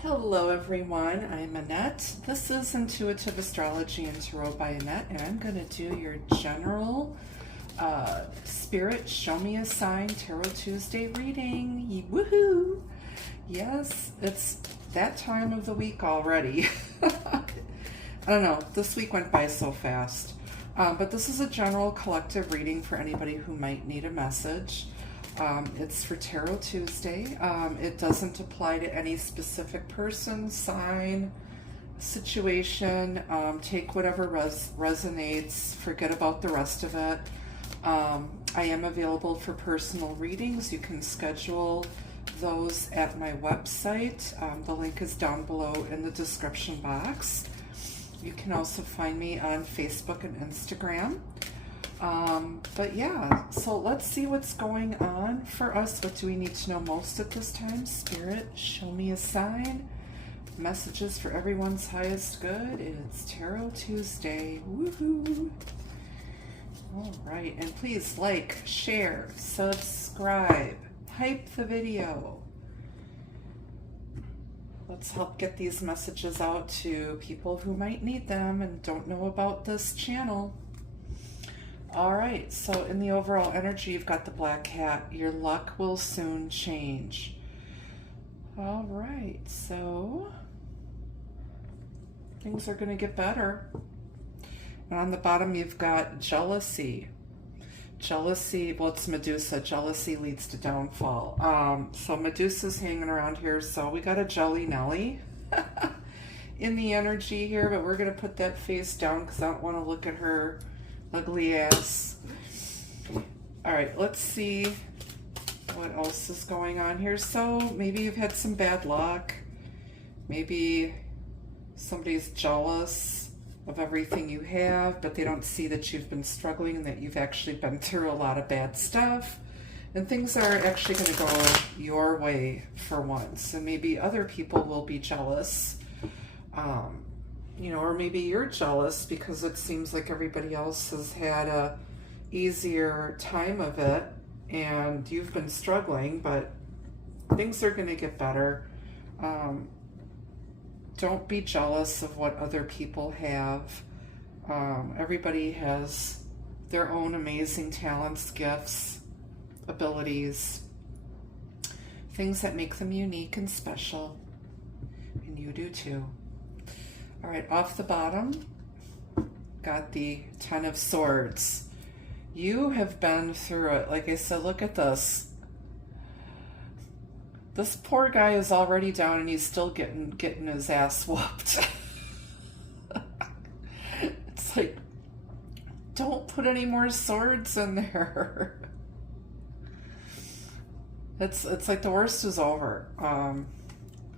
Hello everyone, I'm Annette. This is Intuitive Astrology and Tarot by Annette, and I'm going to do your general Spirit Show Me a Sign Tarot Tuesday reading. Woohoo! Yes, it's that time of the week already. I don't know, this week went by so fast. But this is a general collective reading for anybody who might need a message. It's for Tarot Tuesday. It doesn't apply to any specific person, sign, situation. Take whatever resonates. Forget about the rest of it. I am available for personal readings. You can schedule those at my website. The link is down below in the description box. You can also find me on Facebook and Instagram. But yeah, so let's see what's going on for us. What do we need to know most at this time? Spirit, show me a sign. Messages for everyone's highest good. It's Tarot Tuesday. Woohoo! All right, and please like, share, subscribe, hype the video. Let's help get these messages out to people who might need them and don't know about this channel. All right, so in the overall energy, you've got the Black Cat. Your luck will soon change. All right, so things are going to get better. And on the bottom, you've got jealousy. Jealousy, well, it's Medusa. Jealousy leads to downfall. So Medusa's hanging around here, so we got a Jelly Nelly in the energy here, but we're going to put that face down because I don't want to look at her ugly ass. All right, let's see what else is going on here. So maybe you've had some bad luck. Maybe somebody's jealous of everything you have, but they don't see that you've been struggling and that you've actually been through a lot of bad stuff. And things are actually going to go your way for once. And maybe other people will be jealous. You know, or maybe you're jealous because it seems like everybody else has had a easier time of it and you've been struggling, but things are going to get better. Don't be jealous of what other people have. Everybody has their own amazing talents, gifts, abilities, things that make them unique and special, and you do too. All right, off the bottom, got the Ten of Swords. You have been through it. Like I said, look at this. This poor guy is already down and he's still getting his ass whooped. It's like, don't put any more swords in there. It's like the worst is over.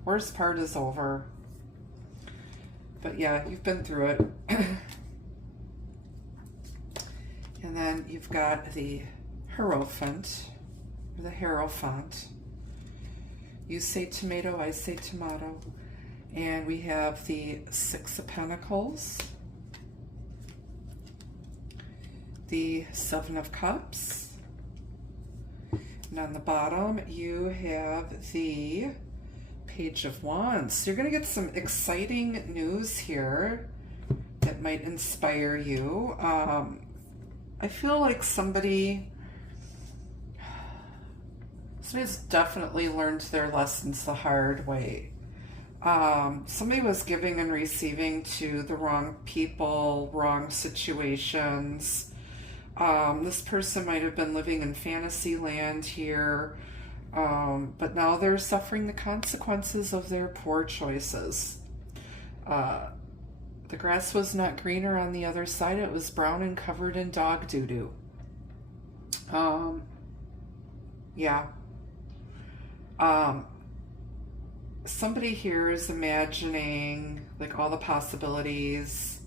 Worst part is over. But yeah, you've been through it. And then you've got the Hierophant, or the Hierophant. You say tomato, I say tomato. And we have the Six of Pentacles, the Seven of Cups. And on the bottom, you have the Page of Wands. So you're going to get some exciting news here that might inspire you. I feel like somebody's definitely learned their lessons the hard way. Somebody was giving and receiving to the wrong people, wrong situations. This person might have been living in fantasy land here. But now they're suffering the consequences of their poor choices. The grass was not greener on the other side. It was brown and covered in dog doo-doo. Yeah. Somebody here is imagining like all the possibilities,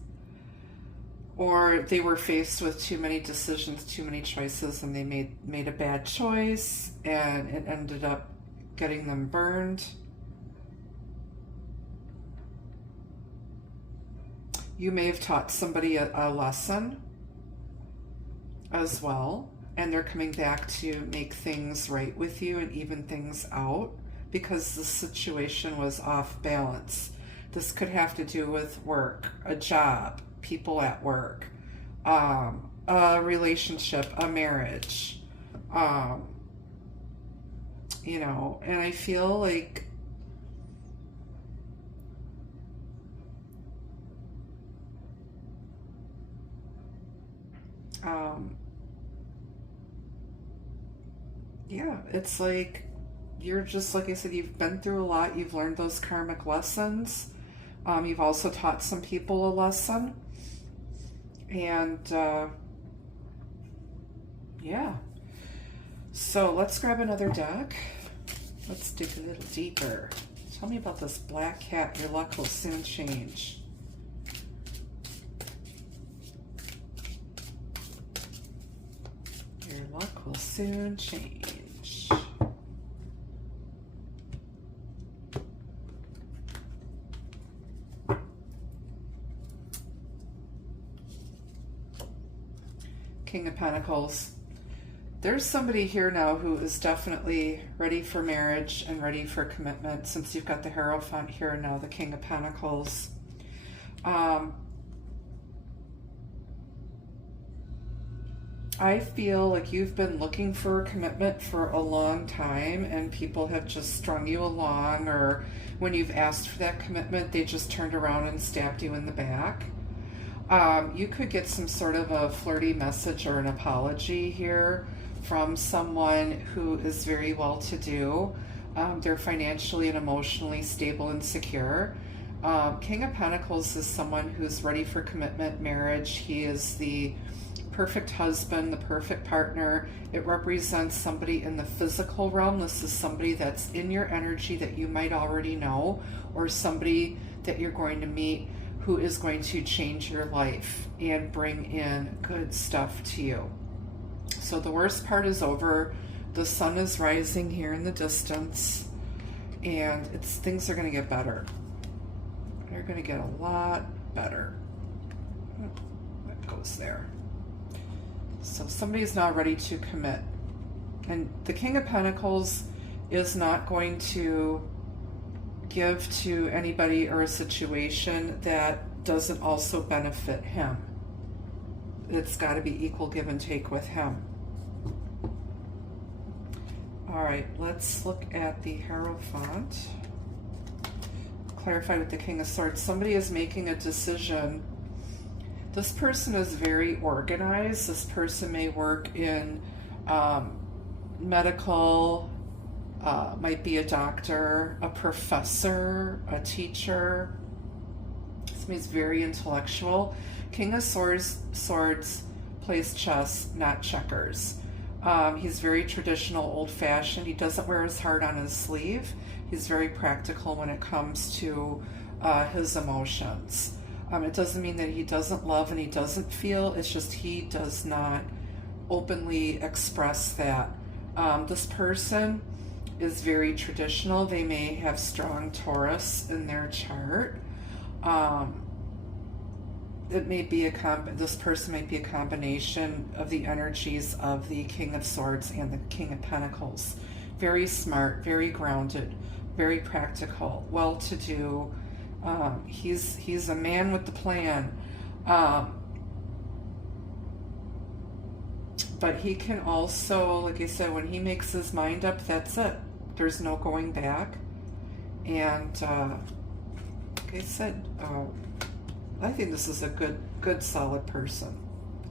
or they were faced with too many decisions, too many choices, and they made a bad choice and it ended up getting them burned. You may have taught somebody a lesson. as well. And they're coming back to make things right with you and even things out because the situation was off balance. This could have to do with work, a job, people at work, a relationship, a marriage, you know, and I feel like yeah, it's like you're just, like I said, you've been through a lot, you've learned those karmic lessons. You've also taught some people a lesson. And yeah. So let's grab another deck. Let's dig a little deeper. Tell me about this black cat. Your luck will soon change. Your luck will soon change. King of Pentacles. There's somebody here now who is definitely ready for marriage and ready for commitment, since you've got the Hierophant here and now the King of Pentacles. I feel like you've been looking for a commitment for a long time and people have just strung you along, or when you've asked for that commitment, they just turned around and stabbed you in the back. You could get some sort of a flirty message or an apology here from someone who is very well-to-do. They're financially and emotionally stable and secure. King of Pentacles is someone who's ready for commitment, marriage. He is the perfect husband, the perfect partner. It represents somebody in the physical realm. This is somebody that's in your energy that you might already know, or somebody that you're going to meet who is going to change your life and bring in good stuff to you. So the worst part is over. The sun is rising here in the distance, and things are going to get better. They're going to get a lot better. That goes there. So somebody's now ready to commit. And the King of Pentacles is not going to give to anybody or a situation that doesn't also benefit him. It's got to be equal give and take with him. All right, let's look at the Hierophant. Clarify with the King of Swords. Somebody is making a decision. This person is very organized. This person may work in medical, might be a doctor, a professor, a teacher. Somebody's very intellectual. King of Swords plays chess, not checkers. He's very traditional, old-fashioned. He doesn't wear his heart on his sleeve. He's very practical when it comes to his emotions. It doesn't mean that he doesn't love and he doesn't feel. It's just he does not openly express that. This person is very traditional. They may have strong Taurus in their chart. It may be this person might be a combination of the energies of the King of Swords and the King of Pentacles. Very smart, very grounded, very practical, well-to-do. He's a man with the plan. But he can also, like I said, when he makes his mind up, that's it. There's no going back. And like I said, I think this is a good, solid person.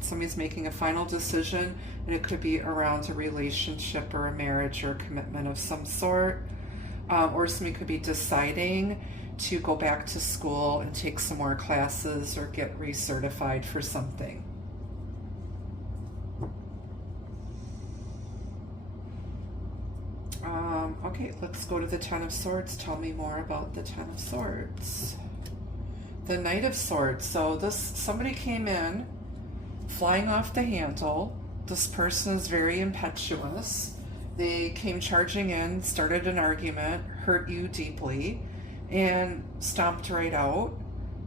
Somebody's making a final decision, and it could be around a relationship or a marriage or a commitment of some sort. Or somebody could be deciding to go back to school and take some more classes or get recertified for something. Okay, let's go to the Ten of Swords. Tell me more about the Ten of Swords. The Knight of Swords. So somebody came in flying off the handle. This person is very impetuous. They came charging in, started an argument, hurt you deeply, and stomped right out.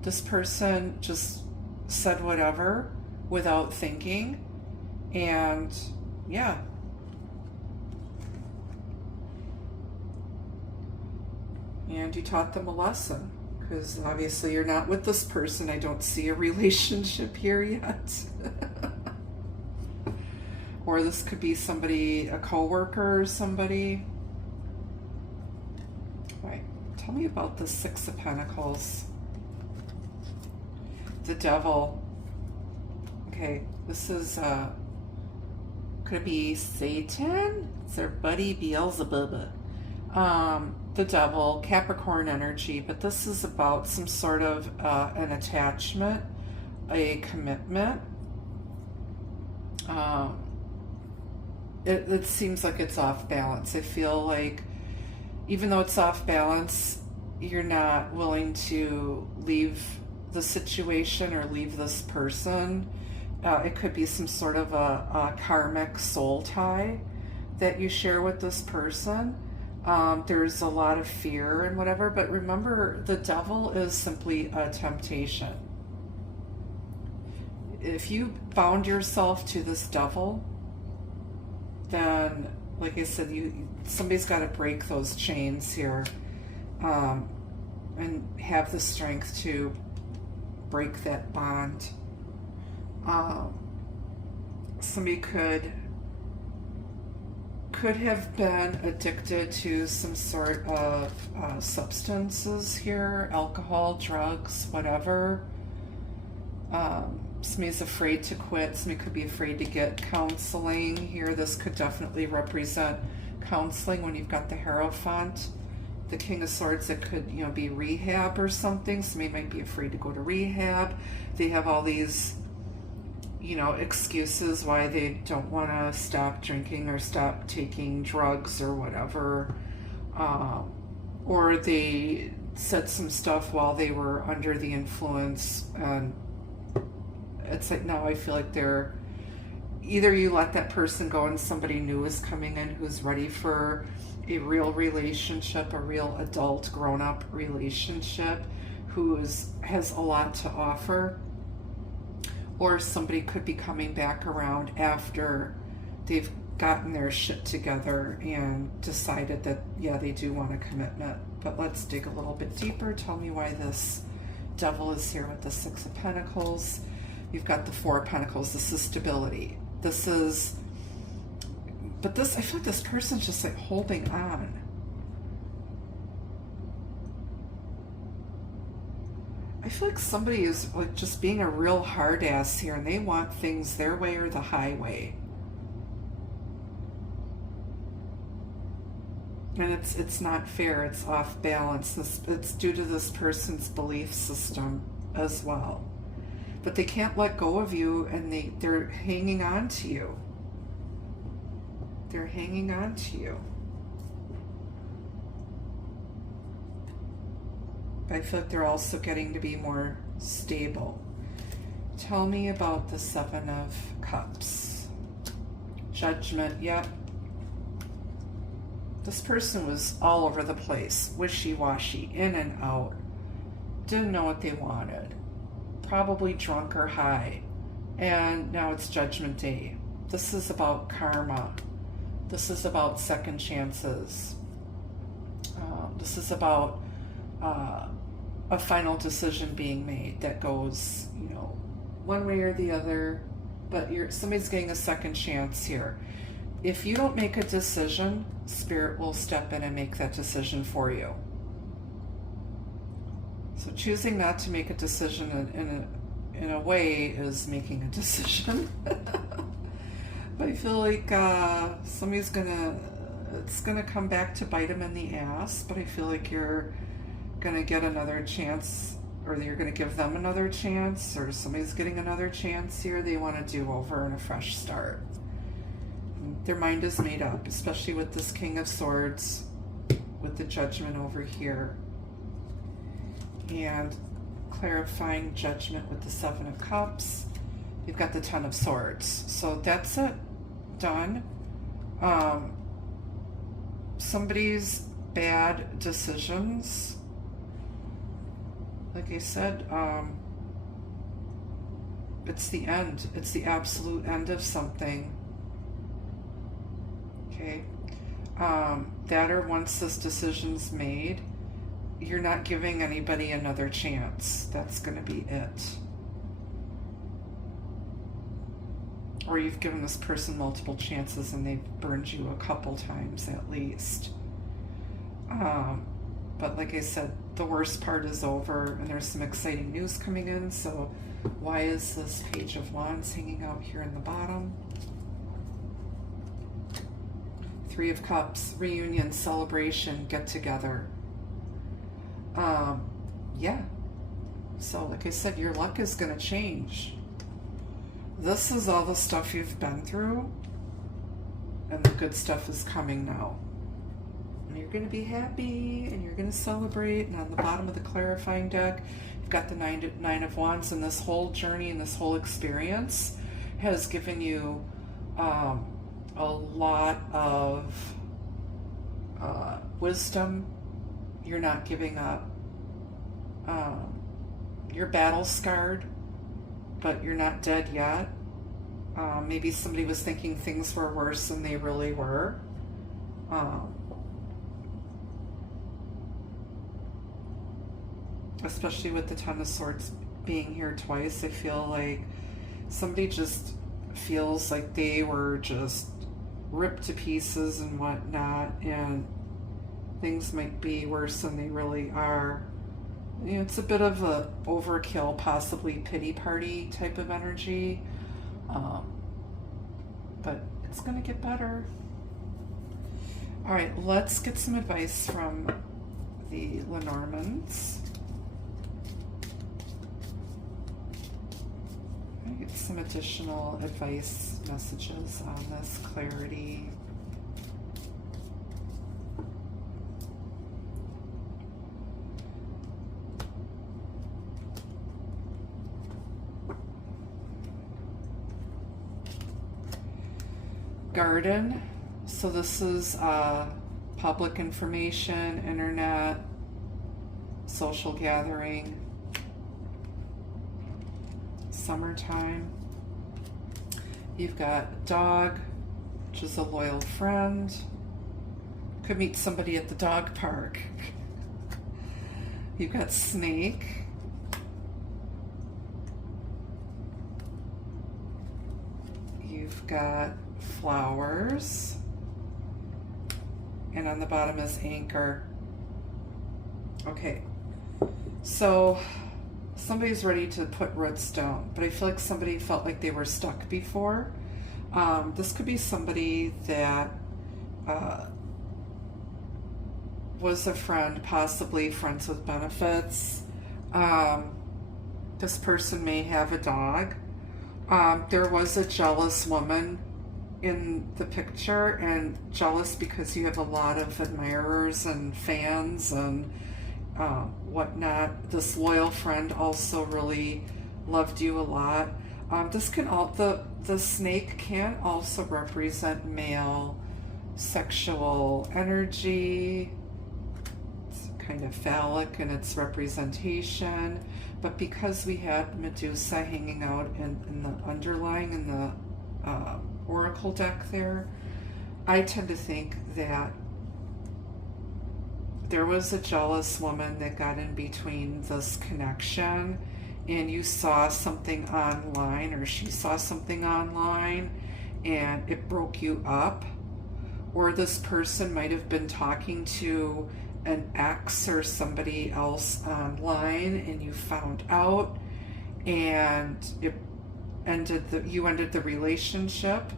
This person just said whatever without thinking, And yeah. And you taught them a lesson, because obviously you're not with this person. I don't see a relationship here yet. Or this could be somebody, a coworker or somebody. Right. Tell me about the Six of Pentacles. The Devil. Okay, this is, could it be Satan? It's their buddy Beelzebub. The Devil, Capricorn energy, but this is about some sort of an attachment, a commitment. It seems like it's off balance. I feel like even though it's off balance, you're not willing to leave the situation or leave this person. It could be some sort of a karmic soul tie that you share with this person. There's a lot of fear and whatever, but remember, the Devil is simply a temptation. If you bound yourself to this devil, then, like I said, somebody's got to break those chains here, and have the strength to break that bond. Somebody could have been addicted to some sort of substances here, alcohol, drugs, whatever. Somebody's afraid to quit. Somebody could be afraid to get counseling here. This could definitely represent counseling when you've got the Hierophant. The King of Swords, it could, be rehab or something. Somebody might be afraid to go to rehab. They have all these, excuses why they don't want to stop drinking or stop taking drugs or whatever. Or they said some stuff while they were under the influence, and it's like now I feel like they're either you let that person go and somebody new is coming in who's ready for a real relationship, a real adult grown-up relationship, who has a lot to offer, or somebody could be coming back around after they've gotten their shit together and decided that, yeah, they do want a commitment. But let's dig a little bit deeper. Tell me why this Devil is here with the Six of Pentacles. You've got the Four of Pentacles. This is stability. I feel like this person's just like holding on. I feel like somebody is like just being a real hard ass here, and they want things their way or the highway. And it's not fair. It's off balance. It's due to this person's belief system as well. But they can't let go of you, and they're hanging on to you. They're hanging on to you. But I feel like they're also getting to be more stable. Tell me about the Seven of Cups. Judgment, yep. This person was all over the place, wishy-washy, in and out. Didn't know what they wanted. Probably drunk or high. And now it's Judgment Day. This is about karma. This is about second chances. This is about a final decision being made that goes, one way or the other. But somebody's getting a second chance here. If you don't make a decision, Spirit will step in and make that decision for you. So choosing not to make a decision in a way is making a decision. But I feel like somebody's it's gonna come back to bite them in the ass. But I feel like you're gonna get another chance, or you're gonna give them another chance, or somebody's getting another chance here. They want to do over and a fresh start. Their mind is made up, especially with this King of Swords, with the Judgment over here. And clarifying Judgment with the Seven of Cups. You've got the Ten of Swords. So that's it. Done. Somebody's bad decisions. Like I said, It's the end. It's the absolute end of something. Okay. That or once this decision's made, you're not giving anybody another chance. That's going to be it. Or you've given this person multiple chances and they've burned you a couple times at least. But like I said, the worst part is over and there's some exciting news coming in. So why is this Page of Wands hanging out here in the bottom? Three of Cups, reunion, celebration, get together. Yeah. So like I said, your luck is going to change. This is all the stuff you've been through, and the good stuff is coming now. And you're going to be happy, and you're going to celebrate. And on the bottom of the clarifying deck, you've got the Nine of Wands, and this whole journey and this whole experience has given you a lot of wisdom. You're not giving up. You're battle scarred, but you're not dead yet. Maybe somebody was thinking things were worse than they really were. Especially with the Ten of Swords being here twice, I feel like somebody just feels like they were just ripped to pieces and whatnot, and things might be worse than they really are. You know, it's a bit of a overkill, possibly pity party type of energy, but it's going to get better. All right, let's get some advice from the Lenormands. Get some additional advice messages on this clarity. Garden. So this is public information, internet, social gathering. Summertime. You've got dog, which is a loyal friend. Could meet somebody at the dog park. You've got snake. You've got flowers. And on the bottom is anchor. Okay. So somebody's ready to put roots down, but I feel like somebody felt like they were stuck before. This could be somebody that was a friend, possibly friends with benefits. This person may have a dog. There was a jealous woman in the picture, and jealous because you have a lot of admirers and fans and whatnot. This loyal friend also really loved you a lot. This can the snake can also represent male sexual energy. It's kind of phallic in its representation, but because we had Medusa hanging out in the underlying in the oracle deck there, I tend to think that there was a jealous woman that got in between this connection, and you saw something online, or she saw something online, and it broke you up. Or this person might have been talking to an ex or somebody else online, and you found out, and you ended the relationship,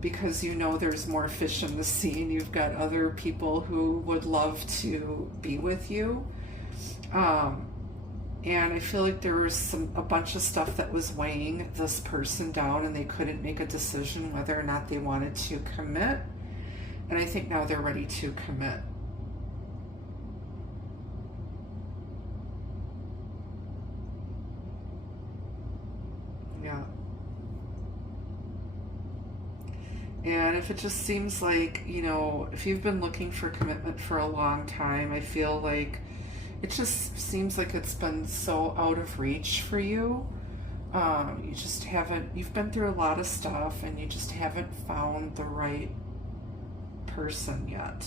because you know there's more fish in the sea and you've got other people who would love to be with you. And I feel like there was a bunch of stuff that was weighing this person down, and they couldn't make a decision whether or not they wanted to commit. And I think now they're ready to commit. Yeah. And if it just seems like, you know, if you've been looking for commitment for a long time, I feel like it just seems like it's been so out of reach for you. You just haven't, you've been through a lot of stuff and you just haven't found the right person yet.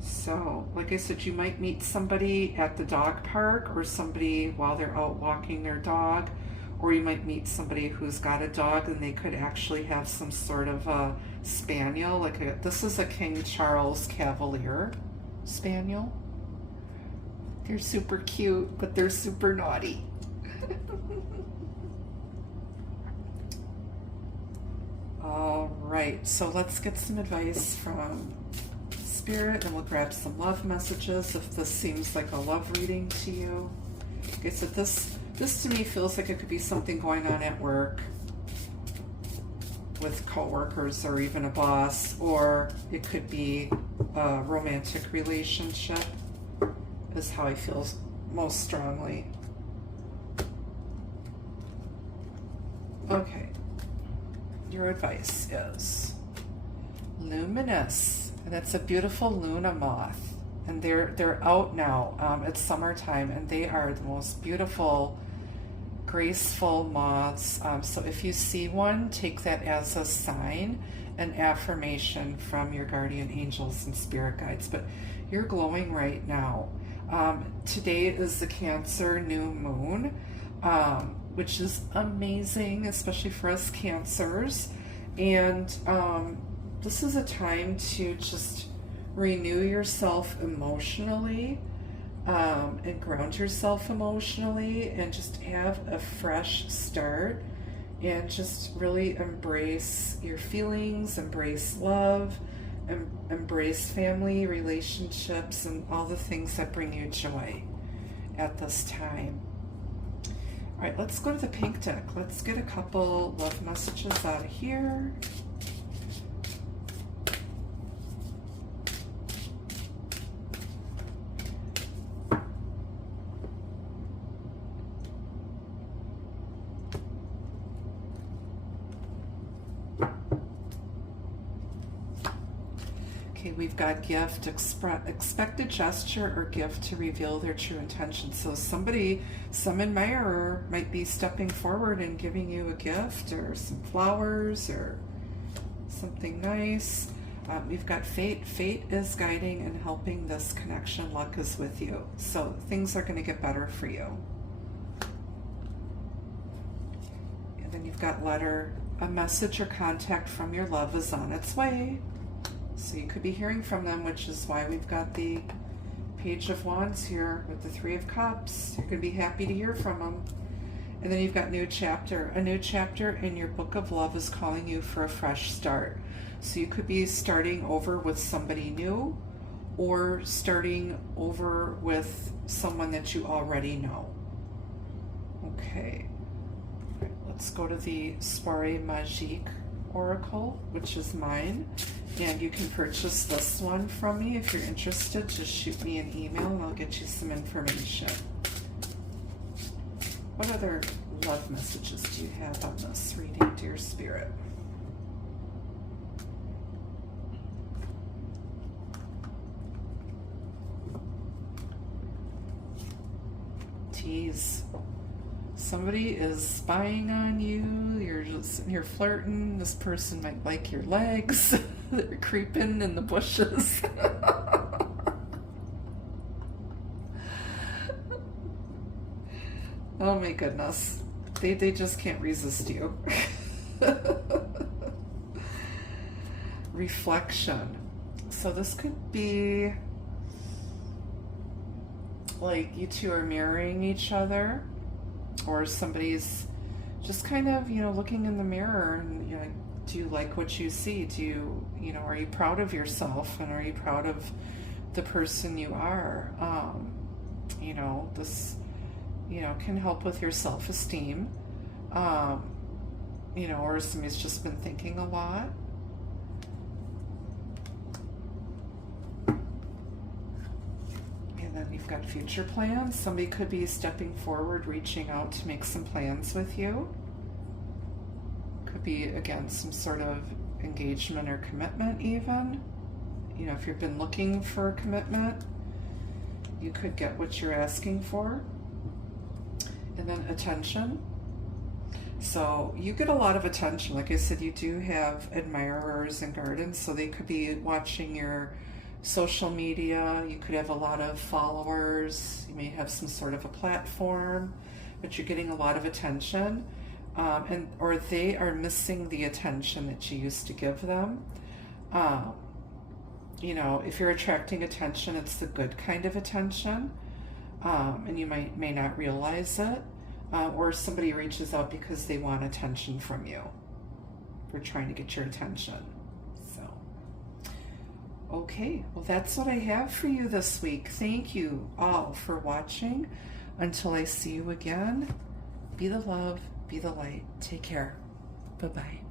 So, like I said, you might meet somebody at the dog park or somebody while they're out walking their dog, or you might meet somebody who's got a dog and they could actually have some sort of a spaniel. This is a King Charles Cavalier Spaniel. They're super cute, but they're super naughty. All right, so let's get some advice from Spirit, and we'll grab some love messages if this seems like a love reading to you. Okay, so this to me feels like it could be something going on at work with coworkers or even a boss, or it could be a romantic relationship, is how I feel most strongly. Okay, your advice is luminous, and it's a beautiful Luna moth, and they're out now. It's summertime, and they are the most beautiful, graceful moths. So if you see one, take that as a sign, an affirmation from your guardian angels and spirit guides. But you're glowing right now. Today is the Cancer new moon, which is amazing, especially for us Cancers. And this is a time to just renew yourself emotionally, and ground yourself emotionally, and just have a fresh start, and just really embrace your feelings, embrace love, embrace family relationships, and all the things that bring you joy at this time. All right, let's go to the pink deck. Let's get a couple love messages out of here. We've got gift, expect a gesture or gift to reveal their true intention. So some admirer might be stepping forward and giving you a gift or some flowers or something nice. We've got fate. Fate is guiding and helping this connection. Luck is with you. So things are going to get better for you. And then you've got letter. A message or contact from your love is on its way. So you could be hearing from them, which is why we've got the Page of Wands here with the Three of Cups. You're going to be happy to hear from them. And then you've got new chapter. A new chapter in your book of love is calling you for a fresh start. So you could be starting over with somebody new, or starting over with someone that you already know. Okay. All right, let's go to the Soirée Magique Oracle, which is mine, and you can purchase this one from me if you're interested. Just shoot me an email and I'll get you some information. What other love messages do you have on this reading, dear Spirit? Tease. Somebody is spying on you. You're flirting. This person might like your legs. They're creeping in the bushes. Oh my goodness. They just can't resist you. Reflection. So this could be like you two are mirroring each other, or somebody's just kind of, looking in the mirror and, do you like what you see? Do you, are you proud of yourself, and are you proud of the person you are? This, can help with your self-esteem, or somebody's just been thinking a lot. And then you've got future plans. Somebody could be stepping forward, reaching out to make some plans with you. Could be, again, some sort of engagement or commitment even. If you've been looking for a commitment, you could get what you're asking for. And then attention. So you get a lot of attention. Like I said, you do have admirers and gardens, so they could be watching your social media. You could have a lot of followers. You may have some sort of a platform, but you're getting a lot of attention, or they are missing the attention that you used to give them. You know, if you're attracting attention, it's the good kind of attention, and you may not realize it. Or somebody reaches out because they want attention from you. They're trying to get your attention. So, okay, well, that's what I have for you this week. Thank you all for watching. Until I see you again, be the love, be the light. Take care. Bye-bye.